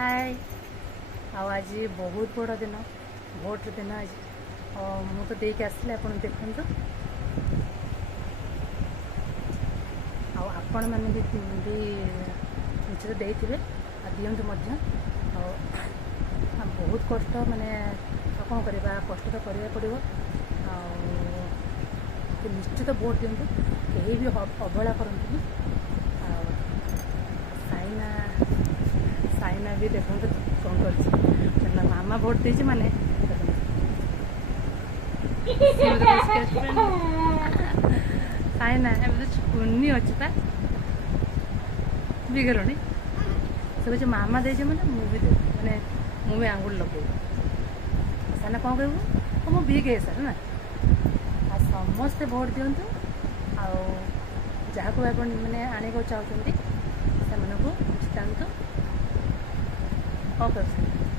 हाय आज बहुत बड़ दिन भोट दिन आज मु तो देख आसली आप देखु आपण मैंने भी निश्चित देते दिंतु बहुत कष्ट माने कौन करवा कष्ट तो करा पड़ो निश्चित भोट दिंतु कहीं भी अवहेला करते साइना भी देखो कौन कर मामा भोट दे माने साइना कुनी अच्छी पा बिगड़ी से जो मामा दे मैंने मुझे दे मैंने मुझे आंगुल लगे साइना कौन कहू तो बिग है सर ना समस्ते भोट दिंतु जहाँ को मैंने आने को चाहते से जितातु कौन कर